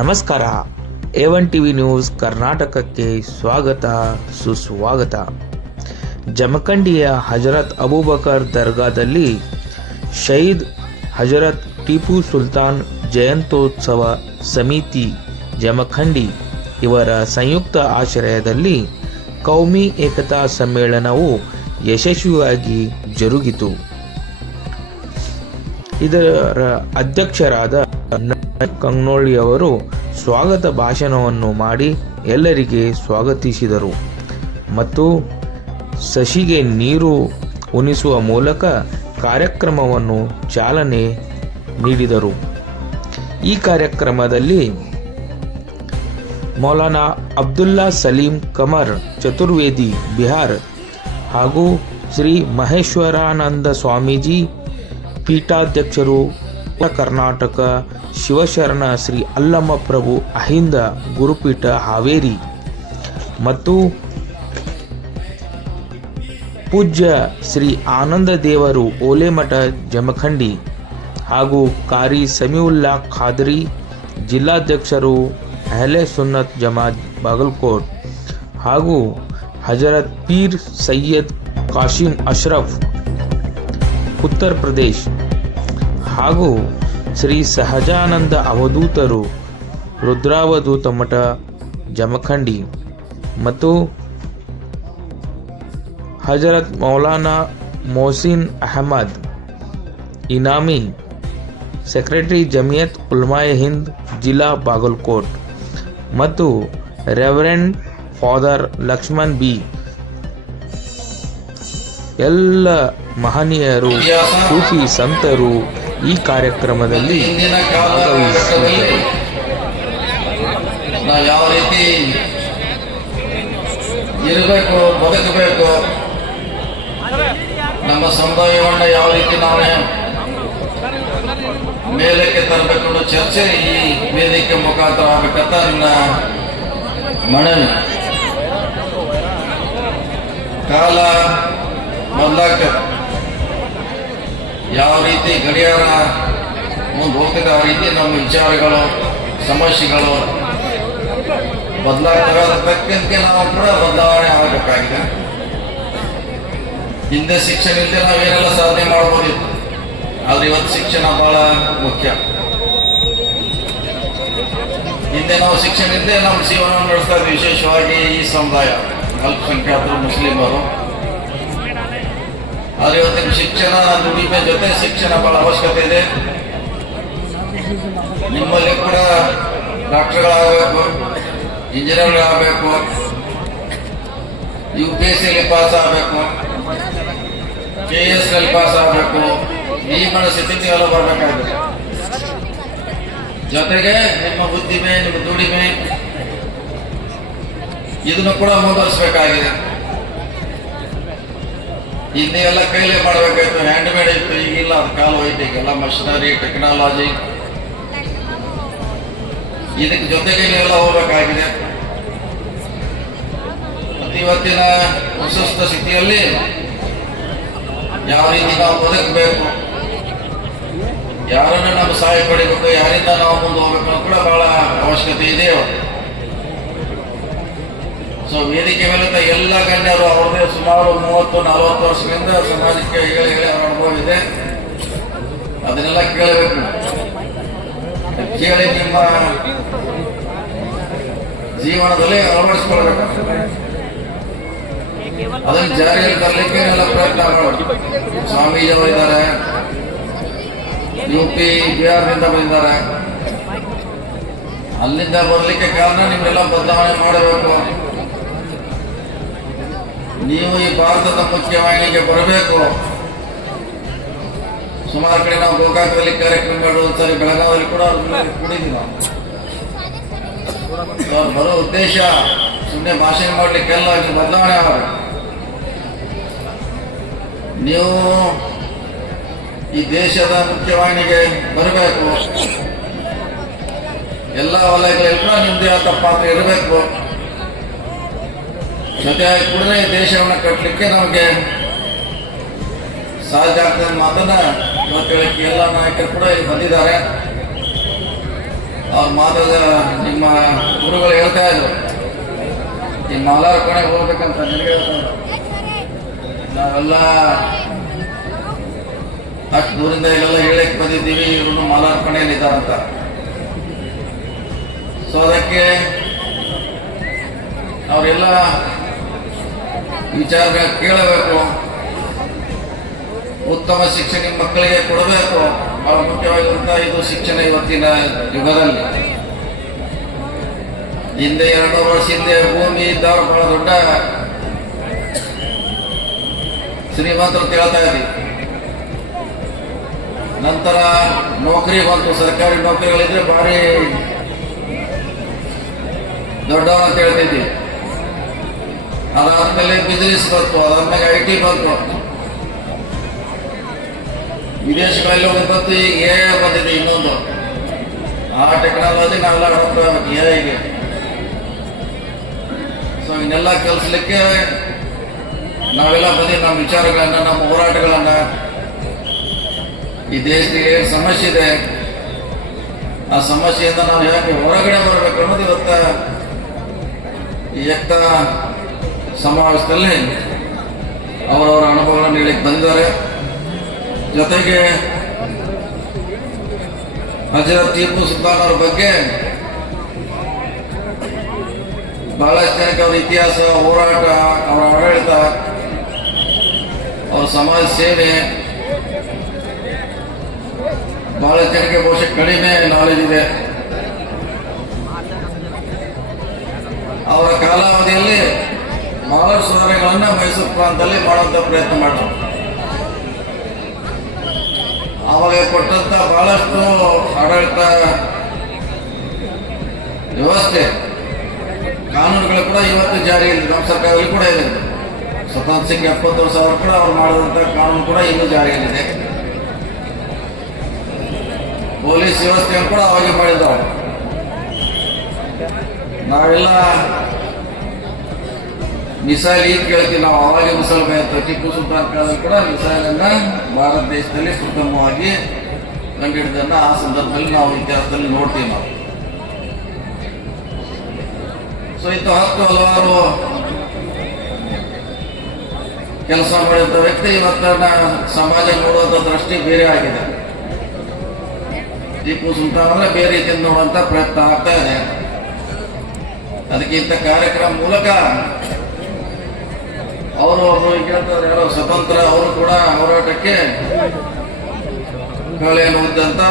ನಮಸ್ಕಾರ. A one T V news ಕರ್ನಾಟಕಕ್ಕೆ ಸ್ವಾಗತ, ಸುಸ್ವಾಗತ. ಜಮಖಂಡಿಯ ಹಜರತ್ ಅಬೂಬಕರ್ ದರ್ಗಾದಲ್ಲಿ ಶಹೀದ್ ಹಜರತ್ ಟಿಪ್ಪು ಸುಲ್ತಾನ್ ಜಯಂತೋತ್ಸವ ಸಮಿತಿ, ಜಮಖಂಡಿ ಇವರ ಸಂಯುಕ್ತ ಆಶ್ರಯದಲ್ಲಿ ಕೌಮಿ ಏಕತಾ ಸಮ್ಮೇಳನವು ಯಶಸ್ವಿಯಾಗಿ ಜರುಗಿತು. ಇದರ ಅಧ್ಯಕ್ಷರಾದ ಕಂಗ್ನೋಳಿಯವರು ಸ್ವಾಗತ ಭಾಷಣವನ್ನು ಮಾಡಿ ಎಲ್ಲರಿಗೆ ಸ್ವಾಗತಿಸಿದರು. ಮತ್ತು ಸಸಿಗೆ ನೀರು ಉಣಿಸುವ ಮೂಲಕ ಕಾರ್ಯಕ್ರಮವನ್ನು ಚಾಲನೆ ನೀಡಿದರು. ಈ ಕಾರ್ಯಕ್ರಮದಲ್ಲಿ ಮೌಲಾನಾ ಅಬ್ದುಲ್ಲಾ ಸಲೀಂ ಕಮರ್, ಚತುರ್ವೇದಿ, ಬಿಹಾರ್ ಹಾಗೂ ಶ್ರೀ ಮಹೇಶ್ವರಾನಂದ ಸ್ವಾಮೀಜಿ ಪೀಠಾಧ್ಯಕ್ಷರು ಕರ್ನಾಟಕ, ಶಿವಶರಣ ಶ್ರೀ ಅಲ್ಲಮ್ಮ ಪ್ರಭು ಅಹಿಂದ ಗುರುಪೀಠ ಹಾವೇರಿ. ಮತ್ತು ಪೂಜ್ಯ ಶ್ರೀ ಆನಂದ ದೇವರು ಓಲೆಮಠ ಜಮಖಂಡಿ ಹಾಗೂ ಕಾರಿ ಸಮೀವುಲ್ಲಾ ಖಾದ್ರಿ ಜಿಲ್ಲಾಧ್ಯಕ್ಷರು ಅಹಲೆ ಸುನ್ನತ್ ಜಮಾತ್ ಬಾಗಲ್ಕೋಟ್ ಹಾಗೂ ಹಜರತ್ ಪೀರ್ ಸೈಯದ್ ಕಾಶಿಂ ಅಶ್ರಫ್, ಉತ್ತರ ಪ್ರದೇಶ್. ಹಾಗೂ ಶ್ರೀ ಸಹಜಾನಂದ ಅವಧೂತರು ರುದ್ರಾವಧೂತ ಮಠ ಜಮಖಂಡಿ ಮತ್ತು ಹಜರತ್ ಮೌಲಾನಾ ಮೊಹಸಿನ್ ಅಹಮದ್ ಇನಾಮಿ, ಸೆಕ್ರೆಟರಿ ಜಮಿಯತ್ ಉಲ್ಮಾಯ ಹಿಂದ್, ಜಿಲ್ಲಾ ಬಾಗಲ್ಕೋಟ್ ಮತ್ತು ರೆವರೆಂಡ್ ಫಾದರ್ ಲಕ್ಷ್ಮಣ್ ಬಿ. ಎಲ್ಲ ಮಹನೀಯರು, ಸೂಫಿ ಸಂತರು ಈ ಕಾರ್ಯಕ್ರಮದಲ್ಲಿ ಯಾವ ರೀತಿ ಇರಬೇಕು, ಬದುಕಬೇಕು, ನಮ್ಮ ಸಮುದಾಯವನ್ನು ಯಾವ ರೀತಿ ನಾವು ಮೇಲಕ್ಕೆ ತರಬೇಕು ಅನ್ನೋ ಚರ್ಚೆ ಈ ವೇದಿಕೆ ಮುಖಾಂತರ ಆಗಬೇಕಂತ ನನ್ನ ಮನವಿ. ಕಾಲ ಬದಲಾಗ್ತದೆ ಯಾವ ರೀತಿ ಗಡಿಯಾರ ಮುಂದೆ ಹೋಗ್ತಿದೆ ಆ ರೀತಿ ನಮ್ಮ ವಿಚಾರಗಳು, ಸಮಸ್ಯೆಗಳು ತಕ್ಕಂತೆ ನಾವು ಕೂಡ ಬದಲಾವಣೆ ಆಗಬೇಕಾಗಿದೆ. ಹಿಂದೆ ಶಿಕ್ಷಣ ಇಲ್ಲದೆ ನಾವೇನೆಲ್ಲ ಸಾಧನೆ ಮಾಡ್ಬೋದಿತ್ತು ಆದ್ರೆ ಇವತ್ತು ಶಿಕ್ಷಣ ಬಹಳ ಮುಖ್ಯ. ಹಿಂದೆ ನಾವು ಶಿಕ್ಷಣ ಇಲ್ಲದೆ ನಮ್ಮ ಜೀವನ ನಡೆಸ್ತಾ ವಿಶೇಷವಾಗಿ ಈ ಸಮುದಾಯ, ಅಲ್ಪಸಂಖ್ಯಾತರು, ಮುಸ್ಲಿಮರು. ಆದ್ರೆ ಇವತ್ತಿನ ಶಿಕ್ಷಣ ದುಡಿಮೆ ಜೊತೆ ಶಿಕ್ಷಣ ಬಹಳ ಅವಶ್ಯಕತೆ ಇದೆ. ನಿಮ್ಮಲ್ಲಿ ಕೂಡ ಡಾಕ್ಟರ್ಗಳಾಗಬೇಕು, ಇಂಜಿನಿಯರ್ಗಳಾಗಬೇಕು ಯು ಪಿ ಎಸ್ ಸಿಲಿ ಪಾಸ್ ಆಗಬೇಕು ಕೆ ಎಸ್ನಲ್ಲಿ ಪಾಸ್ ಆಗಬೇಕು ಈ ಮನಸ್ಥಿತಿ ಎಲ್ಲ ಬರಬೇಕಾಗಿದೆ. ಜೊತೆಗೆ ನಿಮ್ಮ ಬುದ್ಧಿಮೆ, ನಿಮ್ಮ ದುಡಿಮೆ, ಇದನ್ನು ಕೂಡ ಮುಂದುವರಿಸಬೇಕಾಗಿದೆ. ಹಿಂದೆ ಎಲ್ಲ ಕೈಲೇ ಮಾಡಬೇಕಾಯ್ತು ಹ್ಯಾಂಡ್ ಮೇಡ್ ಇತ್ತು, ಈಗಿಲ್ಲ, ಅದು ಕಾಲು ಹೋಯ್ತು, ಈಗೆಲ್ಲ ಮಷಿನರಿ ಟೆಕ್ನಾಲಜಿ ಇದಕ್ಕೆ ಜೊತೆಗೆ ನೀವೆಲ್ಲ ಹೋಗ್ಬೇಕಾಗಿದೆ. ಇವತ್ತಿನ ಪ್ರಶಸ್ತ ಸ್ಥಿತಿಯಲ್ಲಿ ಯಾವ ರೀತಿ ನಾವು ಬದುಕಬೇಕು, ಯಾರನ್ನು ನಾವು ಸಹಾಯ ಪಡಿಬೇಕು, ಯಾರಿಂದ ನಾವು ಮುಂದೆ ಹೋಗ್ಬೇಕು ಕೂಡ ಬಹಳ ಅವಶ್ಯಕತೆ ಇದೆ ಸೊ ವೇದಿಕೆ ಮೇಲೆ ಎಲ್ಲ ಗಣ್ಯರು ಅವ್ರದೇ ಸುಮಾರು ಮೂವತ್ತು, ನಲವತ್ತು ವರ್ಷದಿಂದ ಸಮಾಜಕ್ಕೆ ಹೇಳಿ ಹೇಳಿ ಅವರ ಅನುಭವ ಇದೆ. ಅದನ್ನೆಲ್ಲ ಕೇಳಬೇಕು. ಕೇಳಿ ನಿಮ್ಮ ಜೀವನದಲ್ಲಿ ಅಳವಡಿಸ್ಕೊಳ್ಬೇಕು ಅದನ್ನು ಜಾರಿಯಲ್ಲಿ ತರಲಿಕ್ಕೆ ಎಲ್ಲ ಪ್ರಯತ್ನ ಮಾಡಬೇಕು ಸ್ವಾಮೀಜಿಯವರು ಇದ್ದಾರೆ. ಯು ಪಿ, ಬಿಹಾರ್ನಿಂದ ಬಂದಿದ್ದಾರೆ. ಅಲ್ಲಿಂದ ಬರಲಿಕ್ಕೆ ಕಾರಣ ನಿಮ್ಮೆಲ್ಲ ಬದಲಾವಣೆ ಮಾಡಬೇಕು. ನೀವು ಈ ಭಾರತದ ಮುಖ್ಯವಾಹಿನಿಗೆ ಬರಬೇಕು. ಸುಮಾರು ಕಡೆ ನಾವು ಗೋಕಾಕದಲ್ಲಿ ಕಾರ್ಯಕ್ರಮಗಳು ಸರಿ ಬೆಳಗಾವಿಯಲ್ಲಿ ಕೂಡ ಬರೋ ಉದ್ದೇಶ ಸುಮ್ಮನೆ ಭಾಷಣ ಮಾಡಲಿಕ್ಕೆಲ್ಲ ಬದಲಾವಣೆ ಅವರು ನೀವು ಈ ದೇಶದ ಮುಖ್ಯವಾಹಿನಿಗೆ ಬರಬೇಕು. ಎಲ್ಲ ವಲಯಗಳೆಲ್ಲ ನಿಮ್ಮದೇ ಆದ ಪಾತ್ರ ಇರಬೇಕು. ಜೊತೆಯಾಗಿ ಕೂಡಲೇ ದೇಶವನ್ನು ಕಟ್ಟಲಿಕ್ಕೆ ನಮಗೆ ಸಾಧ್ಯ ಆಗ್ತದೆ ಮಾತನ್ನ ಇವತ್ತು ಹೇಳಕ್ಕೆ ಎಲ್ಲ ನಾಯಕರು ಕೂಡ ಇಲ್ಲಿ ಬಂದಿದ್ದಾರೆ. ಅವ್ರ ಮಾತಾದ ನಿಮ್ಮ ಗುರುಗಳು ಹೇಳ್ತಾ ಇದ್ರು. ಈ ಮಾಲಾರ ಕಡೆ ಹೋಗ್ಬೇಕಂತ ನಿಮಗೆ. ನಾವೆಲ್ಲ ಅಷ್ಟು ದೂರಿಂದ ಇಲ್ಲೆಲ್ಲ ಹೇಳಕ್ ಬಂದಿದ್ದೀವಿ, ಇವರು ಮಾಲಾರ ಕಣೆಯಲ್ಲಿ ಇದ್ದಾರಂತ ಸೊ ಅದಕ್ಕೆ ಅವರೆಲ್ಲ ವಿಚಾರಗಳ ಕೇಳಬೇಕು. ಉತ್ತಮ ಶಿಕ್ಷಣ ಮಕ್ಕಳಿಗೆ ಕೊಡಬೇಕು. ಬಹಳ ಮುಖ್ಯವಾಗಿರುವಂತಹ ಇದು ಶಿಕ್ಷಣ ಇವತ್ತಿನ ಯುಗದಲ್ಲಿ. ಹಿಂದೆ ಎರಡು ವರ್ಷ ಹಿಂದೆ ಭೂಮಿ ಇದ್ದವರು ಬಹಳ ದೊಡ್ಡ ಶ್ರೀಮಂತರು ಕೇಳ್ತಾ ಇದ್ದೀವಿ ನಂತರ ನೌಕರಿ ಬಂತು. ಸರ್ಕಾರಿ ನೌಕರಿಗಳಿದ್ರೆ ಭಾರಿ ಅಂತ ಹೇಳ್ತಿದ್ವಿ ಅದಾದ್ಮೇಲೆ ಬಿಸ್ನೆಸ್ ಬಂತು, ಅದಾದ್ಮೇಲೆ ಐ ಟಿ ಬಂತು. ವಿದೇಶಗಳಲ್ಲಿ ಬಂತು ಈಗ ಎ ಬಂದಿದೆ ಇನ್ನೊಂದು. ಆ ಟೆಕ್ನಾಲಜಿ ನಾವೆಲ್ಲ ಅಡಪ್ಟ್ ಎ ಐಗೆ ಸೊ ಇವನ್ನೆಲ್ಲ ಕಲಿಸ್ಲಿಕ್ಕೆ ನಾವೆಲ್ಲ ಬಂದು ನಮ್ಮ ವಿಚಾರಗಳನ್ನ, ನಮ್ಮ ಹೋರಾಟಗಳನ್ನ. ಈ ದೇಶದಲ್ಲಿ ಏನು ಸಮಸ್ಯೆ ಇದೆ? ಆ ಸಮಸ್ಯೆಯಿಂದ ನಾವು ಯಾಕೆ ಹೊರಗಡೆ ಬರಬೇಕು ಅನ್ನೋದು ಇವತ್ತ ಈ ಸಮಾವೇಶದಲ್ಲಿ ಅವರವರ ಅನುಭವಗಳನ್ನು ಹೇಳಕ್ಕೆ ಬಂದಿದ್ದಾರೆ. ಜೊತೆಗೆ ಹಜರತ್ ಟಿಪ್ಪು ಸುಲ್ತಾನ್ ಬಗ್ಗೆ ಬಹಳಷ್ಟು ಜನಕ್ಕೆ ಅವರ ಇತಿಹಾಸ, ಹೋರಾಟ, ಅವರ ಆಡಳಿತ, ಅವರ ಸಮಾಜ ಸೇವೆ ಬಹಳಷ್ಟು ಜನಕ್ಕೆ ಬಹುಶಃ ಕಡಿಮೆ ನಾಲೆಜ್ ಇದೆ. ಅವರ ಕಾಲಾವಧಿಯಲ್ಲಿ ಬಹಳಷ್ಟು ಸುಧಾರಣೆಗಳನ್ನ ಮೈಸೂರು ಪ್ರಾಂತದಲ್ಲಿ ಮಾಡುವಂತ ಪ್ರಯತ್ನ ಮಾಡಿದ್ರು ಅವಾಗ ಕೊಟ್ಟಂತ ಬಹಳಷ್ಟು ಆಡಳಿತ ವ್ಯವಸ್ಥೆ, ಕಾನೂನುಗಳು ಕೂಡ ಇವತ್ತು ಜಾರಿಯಲ್ಲಿ ನಮ್ಮ ಸರ್ಕಾರದಲ್ಲಿ ಕೂಡ ಇದೆ. ಸ್ವತಂತ್ರ ಸಿಂಗ್ ಎಪ್ಪತ್ತು ವರ್ಷ ಅವರು ಕೂಡ ಅವ್ರು ಮಾಡಿದಂಥ ಕಾನೂನು ಕೂಡ ಇನ್ನೂ ಜಾರಿಯಲ್ಲಿದೆ. ಪೊಲೀಸ್ ವ್ಯವಸ್ಥೆಯನ್ನು ಕೂಡ ಅವಾಗೆ ಮಾಡಿದ್ದಾರೆ ನಾವೆಲ್ಲ ಮಿಸೈಲ್ ಈಗ ಕೇಳ್ತೀವಿ ನಾವು ಆವಾಗ ಮಿಸೈಲ್ ಟಿಪ್ಪು ಸುಲ್ತಾನ್ ಕಾಲದಲ್ಲಿ ಕೂಡ ಮಿಸೈಲನ್ನು ಭಾರತ ದೇಶದಲ್ಲಿ ಸುಗಮವಾಗಿ ಕಂಡುಹಿಡಿದನ್ನ ಆ ಸಂದರ್ಭದಲ್ಲಿ ನಾವು ಇತಿಹಾಸದಲ್ಲಿ ನೋಡ್ತೀವಿ ನಾವು. ಸೊ ಇಂಥ ಹತ್ತು ಹಲವಾರು ಕೆಲಸ ಮಾಡಿದಂಥ ವ್ಯಕ್ತಿ ಇವತ್ತನ್ನ ಸಮಾಜ ನೋಡುವಂಥ ದೃಷ್ಟಿ ಬೇರೆ ಆಗಿದೆ. ಟಿಪ್ಪು ಸುಲ್ತಾನ್ ಬೇರೆ ರೀತಿಯಿಂದ ನೋಡುವಂಥ ಪ್ರಯತ್ನ ಆಗ್ತಾ ಇದೆ. ಅದಕ್ಕಿಂತ ಕಾರ್ಯಕ್ರಮ ಮೂಲಕ ಅವರು ಅವರು ಕೇಳ್ತಾರೆ ಯಾರೋ ಸ್ವತಂತ್ರ ಅವರು ಕೂಡ ಹೋರಾಟಕ್ಕೆ ಹೊಂದಂತ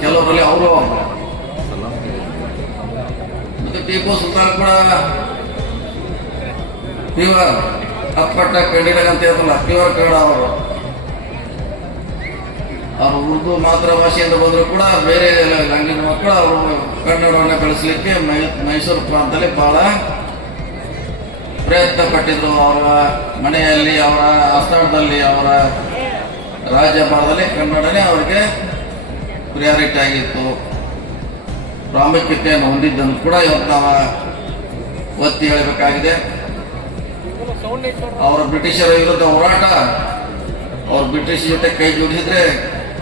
ಕೆಲವರಲ್ಲಿ ಅವರು ಮತ್ತೆ ಟಿಪ್ಪು ಸುಲ್ತಾನ್ ಕೂಡ ಫೀವರ್ ಅಪ್ಪಟ್ಟ ಕನ್ನಡಿಗ ಅಂತ ಹೇಳ್ತಲ್ಲ ಫೀವರ್ ಕನ್ನಡ ಅವರು. ಅವರು ಉರ್ದು ಮಾತೃ ಭಾಷೆಯಿಂದ ಬಂದರೂ ಕೂಡ ಬೇರೆ ಲ್ಯಾಂಗ್ವೇಜ್ ಮಕ್ಕಳು ಅವರು ಕನ್ನಡವನ್ನು ಕಳಿಸ್ಲಿಕ್ಕೆ ಮೈ ಮೈಸೂರು ಪ್ರಾಂತದಲ್ಲಿ ಬಹಳ ಪ್ರಯತ್ನ ಪಟ್ಟಿದ್ದು ಅವರ ಮನೆಯಲ್ಲಿ, ಅವರ ಆಸ್ಥಾನದಲ್ಲಿ, ಅವರ ರಾಜ್ಯಭಾರದಲ್ಲಿ ಕನ್ನಡನೇ ಅವರಿಗೆ ಪ್ರಿಯಾರಿಟಿ ಆಗಿತ್ತು. ಪ್ರಾಮುಖ್ಯತೆಯನ್ನು ಹೊಂದಿದ್ದನ್ನು ಕೂಡ ಇವತ್ತು ನಾವು ಒತ್ತಿ ಹೇಳಬೇಕಾಗಿದೆ. ಅವರ ಬ್ರಿಟಿಷರ ವಿರುದ್ಧ ಹೋರಾಟ, ಅವ್ರು ಬ್ರಿಟಿಷ್ ಜೊತೆ ಕೈ ಜೋಡಿಸಿದ್ರೆ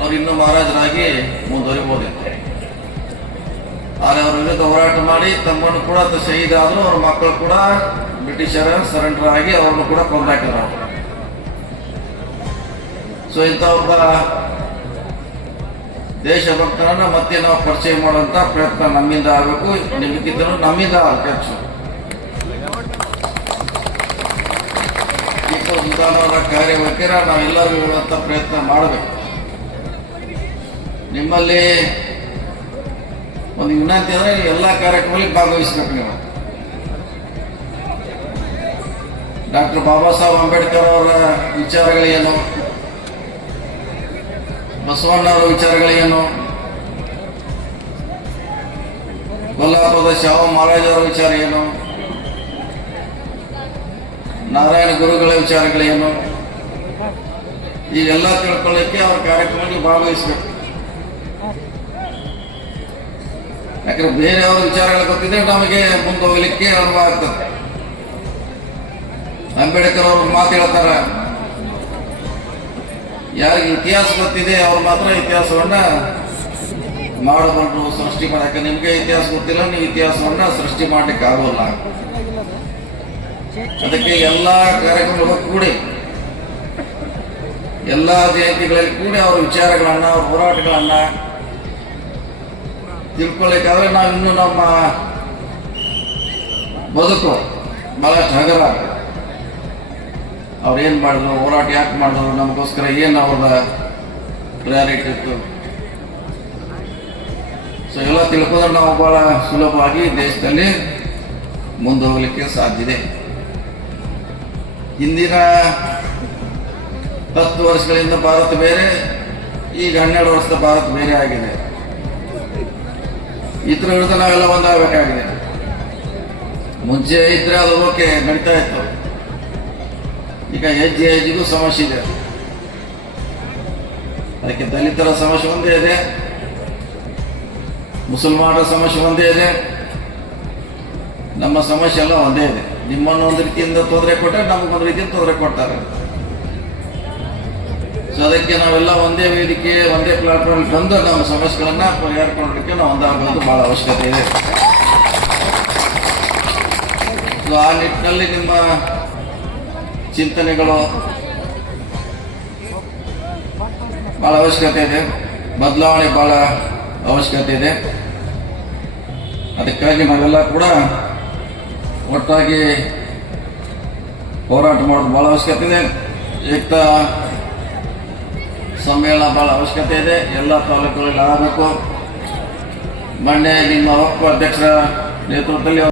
ಅವ್ರು ಇನ್ನೂ ಮಹಾರಾಜರಾಗಿ ಮುಂದುವರಿಬೋದಿತ್ತು. ಆದರೆ ಅವ್ರ ವಿರುದ್ಧ ಹೋರಾಟ ಮಾಡಿ, ತಮ್ಮನ್ನು ಕೂಡ ಶಹೀದ್ ಆದರೂ ಅವ್ರ ಮಕ್ಕಳು ಕೂಡ ಬ್ರಿಟಿಷರ ಸರೆಂಡರ್ ಆಗಿ ಅವ್ರನ್ನು ಕೂಡ ಕೊಂದಾಕಿದ್ರು. ಸೊ ಇಂಥ ಒಬ್ಬ ದೇಶಭಕ್ತರನ್ನ ಮತ್ತೆ ನಾವು ಪರಿಚಯ ಮಾಡುವಂಥ ಪ್ರಯತ್ನ ನಮ್ಮಿಂದ ಆಗಬೇಕು. ನಿಮಗಿದ್ದರೂ ನಮ್ಮಿಂದ ಅಧ್ಯಕ್ಷ ಅವರ ಕಾರ್ಯವೈಖರ ನಾವೆಲ್ಲರೂ ಹೇಳುವಂತ ಪ್ರಯತ್ನ ಮಾಡಬೇಕು. ನಿಮ್ಮಲ್ಲಿ ಒಂದು ವಿನಂತಿ ಅಂದ್ರೆ ಎಲ್ಲ ಕಾರ್ಯಕ್ರಮದಲ್ಲಿ ಭಾಗವಹಿಸಬೇಕು ನೀವು. ಡಾಕ್ಟರ್ ಬಾಬಾ ಸಾಹೇಬ್ ಅಂಬೇಡ್ಕರ್ ಅವರ ವಿಚಾರಗಳೇನು? ಬಸವಣ್ಣವರ ವಿಚಾರಗಳೇನು? ಕೊಲ್ಲಾಪುರದ ಶಾವ ಮಹಾರಾಜರ ವಿಚಾರ ಏನು? ನಾರಾಯಣ ಗುರುಗಳ ವಿಚಾರಗಳೇನು? ಈಗೆಲ್ಲ ತಿಳ್ಕೊಳ್ಳಿಕ್ಕೆ ಅವ್ರ ಕಾರ್ಯಕ್ರಮದಲ್ಲಿ ಭಾಗವಹಿಸಬೇಕು. ಯಾಕಂದ್ರೆ ಬೇರೆಯವ್ರ ವಿಚಾರಗಳು ಗೊತ್ತಿದ್ರೆ ನಮಗೆ ಮುಂದೆ ಹೋಗ್ಲಿಕ್ಕೆ ಅನುಭವ ಆಗ್ತದೆ ಅಂಬೇಡ್ಕರ್ ಅವ್ರ ಮಾತು ಹೇಳ್ತಾರ. ಯಾರಿಗೆ ಇತಿಹಾಸ ಗೊತ್ತಿದೆ, ಅವ್ರು ಮಾತ್ರ ಇತಿಹಾಸವನ್ನ ಮಾಡಬಾರ್ದು, ಸೃಷ್ಟಿ ಮಾಡಕ್ಕೆ. ನಿಮಗೆ ಇತಿಹಾಸ ಗೊತ್ತಿಲ್ಲ, ನೀವು ಇತಿಹಾಸವನ್ನ ಸೃಷ್ಟಿ ಮಾಡ್ಲಿಕ್ಕೆ ಆಗೋಲ್ಲ. ಅದಕ್ಕೆ ಎಲ್ಲ ಕಾರ್ಯಕ್ರಮಗಳು ಕೂಡಿ, ಎಲ್ಲ ಜಯಂತಿಗಳಲ್ಲಿ ಕೂಡಿ ಅವ್ರ ವಿಚಾರಗಳನ್ನ, ಅವ್ರ ಹೋರಾಟಗಳನ್ನ ತಿಳ್ಕೊಳ್ಬೇಕಾದ್ರೆ ನಾವು ಇನ್ನು ನಮ್ಮ ಬದುಕು ಬಹಳಷ್ಟು ಹಗರ. ಅವ್ರು ಏನು ಮಾಡಿದ್ರು, ಹೋರಾಟ ಯಾಕೆ ಮಾಡಿದ್ರು, ನಮಗೋಸ್ಕರ ಏನು ಅವ್ರದ ಪ್ರಯಾರಿಟಿ ಇತ್ತು? ಸೊ ಎಲ್ಲ ತಿಳ್ಕೊಂಡ್ರೆ ನಾವು ಬಹಳ ಸುಲಭವಾಗಿ ದೇಶದಲ್ಲಿ ಮುಂದೋಗಲಿಕ್ಕೆ ಸಾಧ್ಯ ಇದೆ. ಹಿಂದಿನ ಹತ್ತು ವರ್ಷಗಳಿಂದ ಭಾರತ ಬೇರೆ, ಈಗ ಹನ್ನೆರಡು ವರ್ಷದ ಭಾರತ ಬೇರೆ ಆಗಿದೆ. ಇದ್ರ ವಿರುದ್ಧ ನಾವೆಲ್ಲ ಒಂದಾಗಬೇಕಾಗಿದೆ. ಮುಂಚೆ ಇದ್ರೆ ಅದು ಓಕೆ ನಡೀತಾ ಇತ್ತು. ಈಗ ಹೆಜ್ಜೆ ಹೆಜ್ಜೆಗೂ ಸಮಸ್ಯೆ ಇದೆ. ಅದಕ್ಕೆ ದಲಿತರ ಸಮಸ್ಯೆ ಒಂದೇ ಇದೆ, ಮುಸಲ್ಮಾನರ ಸಮಸ್ಯೆ ಒಂದೇ ಇದೆ, ನಮ್ಮ ಸಮಸ್ಯೆ ಎಲ್ಲ ಒಂದೇ ಇದೆ. ನಿಮ್ಮನ್ನು ಒಂದು ರೀತಿಯಿಂದ ತೊಂದರೆ ಕೊಟ್ಟರೆ ನಮಗೊಂದು ರೀತಿಯಿಂದ ತೊಂದರೆ ಕೊಡ್ತಾರೆ. ಸೊ ಅದಕ್ಕೆ ನಾವೆಲ್ಲ ಒಂದೇ ವೇದಿಕೆ, ಒಂದೇ ಪ್ಲಾಟ್ಫಾರ್ಮ್ ಬಂದು ನಮ್ಮ ಸಮಸ್ಯೆಗಳನ್ನ ಪರಿಹಾರ ಕೊಡಲಿಕ್ಕೆ ನಾವು ಒಂದಾಗೋದು ಬಹಳ ಅವಶ್ಯಕತೆ ಇದೆ. ಸೊ ಆ ನಿಟ್ಟಿನಲ್ಲಿ ನಿಮ್ಮ ಚಿಂತನೆಗಳು ಬಹಳ ಅವಶ್ಯಕತೆ ಇದೆ. ಬದಲಾವಣೆ ಬಹಳ ಅವಶ್ಯಕತೆ ಇದೆ. ಅದಕ್ಕಾಗಿ ನಾವೆಲ್ಲ ಕೂಡ ಒಟ್ಟಾಗಿ ಹೋರಾಟ ಮಾಡೋದು ಬಹಳ ಅವಶ್ಯಕತೆ ಇದೆ. ಏಕ್ತ ಸಮ್ಮೇಳನ ಬಹಳ ಅವಶ್ಯಕತೆ ಇದೆ. ಎಲ್ಲ ತಾಲೂಕುಗಳಲ್ಲಿ ಆಗಬೇಕು. ಮೊನ್ನೆ ನಿಮ್ಮ ಒಪ್ಪ ಅಧ್ಯಕ್ಷರ ನೇತೃತ್ವದಲ್ಲಿ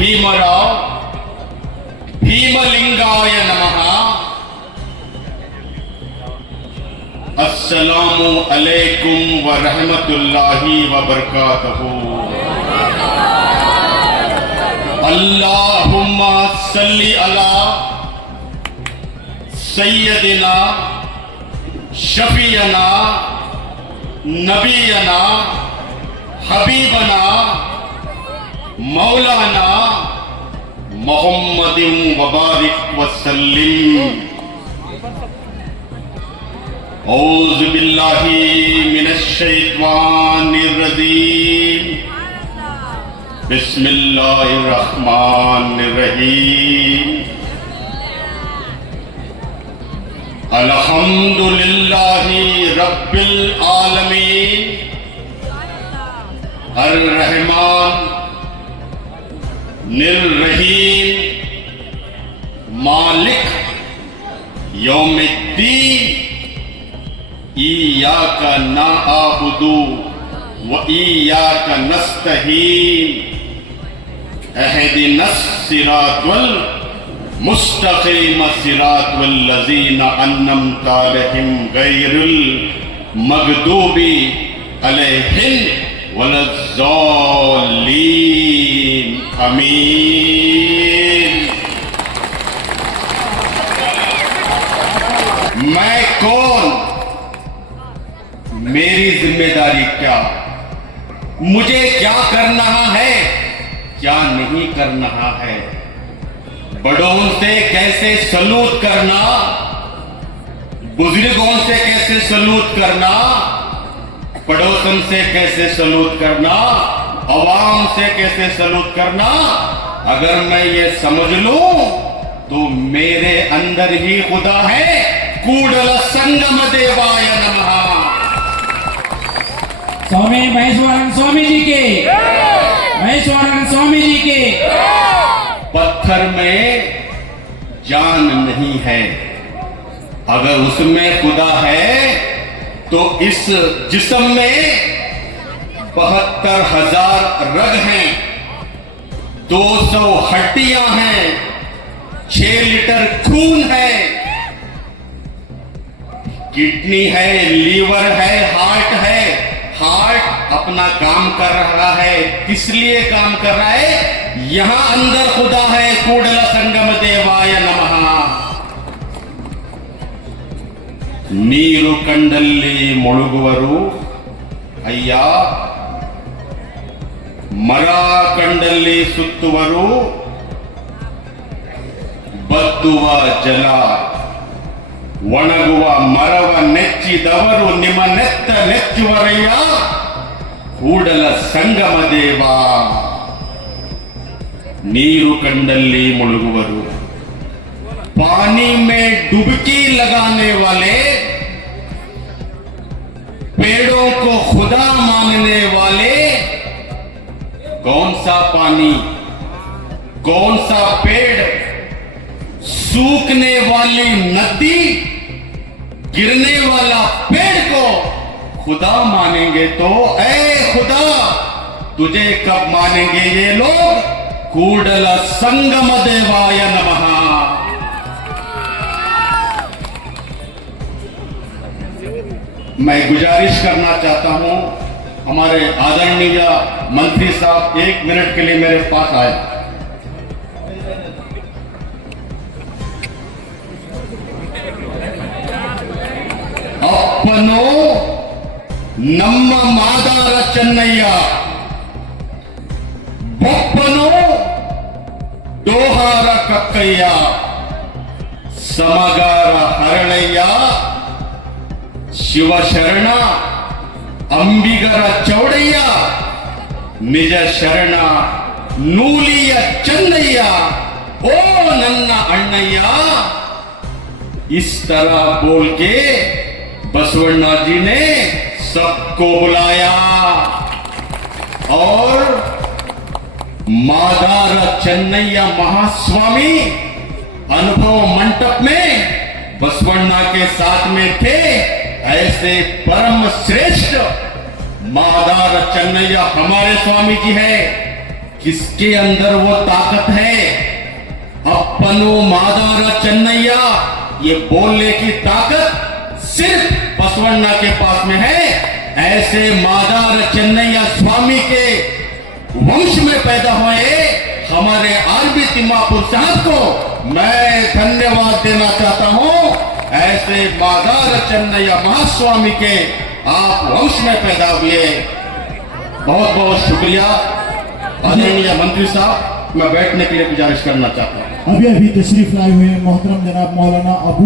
ಭೀಮರಾವ್ భీమలింగాయ నమ అస్సలాము అలైకుం వరహమతుల్లాహి వబర్కాతహు اللهم صل على سيدنا شفينا نبينا حبيبنا مولانا محمد وبارك وسلم. أعوذ بالله من الشيطان الرجيم. بسم الله الرحمن الرحيم. الحمد لله رب العالمين. الرحمن للرحيم مالك يوم الدين إياك نعبد وإياك نستهين اهدنا الصراط المستقيم صراط الذين أنعمت عليهم غير المغضوب عليهم अमीन मैं कौन? मेरी ज़िम्मेदारी क्या? मुझे क्या करना है, क्या नहीं करना है? बड़ों से कैसे सलूट करना? बुज़ुर्गों से कैसे सलूट करना? पड़ोसन से कैसे सलूट करना अवाम से कैसे सलूट करना अगर मैं ये समझ लूँ तो मेरे अंदर ही खुदा है कूडल संगम देवाय नमः। स्वामी महेश्वरन स्वामी जी के। महेश्वरन स्वामी जी के। पत्थर में जान नहीं है अगर उसमें खुदा है तो इस जिसम में बहत्तर हज़ार रग हैं, दो सौ हड्डियाँ हैं, छह लीटर खून है, किडनी है, लीवर है, हार्ट है, हार्ट अपना काम कर रहा है। किस लिए काम कर रहा है? यहाँ अंदर खुदा है, कूडल संगम देवाय नमः। ನೀರು ಕಂಡಲ್ಲಿ ಮುಳುಗುವರು. ಅಯ್ಯ. ಮರ ಕಂಡಲ್ಲಿ ಸುತ್ತುವರು. ಬತ್ತುವ ಜಲ. ಒಣಗುವ ಮರವ ನೆಚ್ಚಿದವರು. ನಿಮ್ಮ ನೆತ್ತ ನೆಚ್ಚುವರಯ್ಯ. ಕೂಡಲ ಸಂಗಮ ದೇವ. ನೀರು ಕಂಡಲ್ಲಿ ಮುಳುಗುವರು. पानी में डुबकी लगाने वाले, पेड़ों को खुदा मानने वाले, कौन सा पानी, कौन सा पेड़ सूखने वाली नदी, गिरने वाला पेड़ को खुदा मानेंगे तो ऐ खुदा, तुझे कब मानेंगे ये लोग? कूडल संगम देवाय नमः। मैं गुजारिश करना चाहता हूँ, हमारे आदरणीय मंत्री साहब एक मिनट के लिए मेरे पास आए। अपनो नम मादार चेन्नैया। बप्पनो दोहार कक्कैया। समगार हरणय्या ಶಿವಶರಣ ಅಂಬಿಗರ ಚೌಡಯ್ಯ ನಿಜ ಶರಣ ನೂಲಿಯ ಚನ್ನಯ್ಯ ಓ ನನ್ನ ಅಣ್ಣಯ್ಯ इस तरह बोल के बसवन्ना जी ने सबको बुलाया और मादार चन्नैया महास्वामी अनुभव मंडप में बसवन्ना के साथ में थे ऐसे परम श्रेष्ठ मादार चन्नैया हमारे स्वामी जी है किसके अंदर वो ताकत है। अपनो मादार चन्नैया ये बोलने की ताकत सिर्फ़ बसवन्ना के पास में है। ऐसे मादार चन्नैया स्वामी के वंश में पैदा हुए हमारे आरबी तिम्मापुर साहब को मैं धन्यवाद देना चाहता हूँ। ऐसे मादार चंदैया महास्वामी के आप वंश में पैदा हुए। बहुत बहुत शुक्रिया। आदरणीय मंत्री साहब, मैं बैठने के लिए गुजारिश करना चाहता हूँ। अभी अभी तशरीफ़ लाए हुए मोहतरम जनाब मौलाना अबू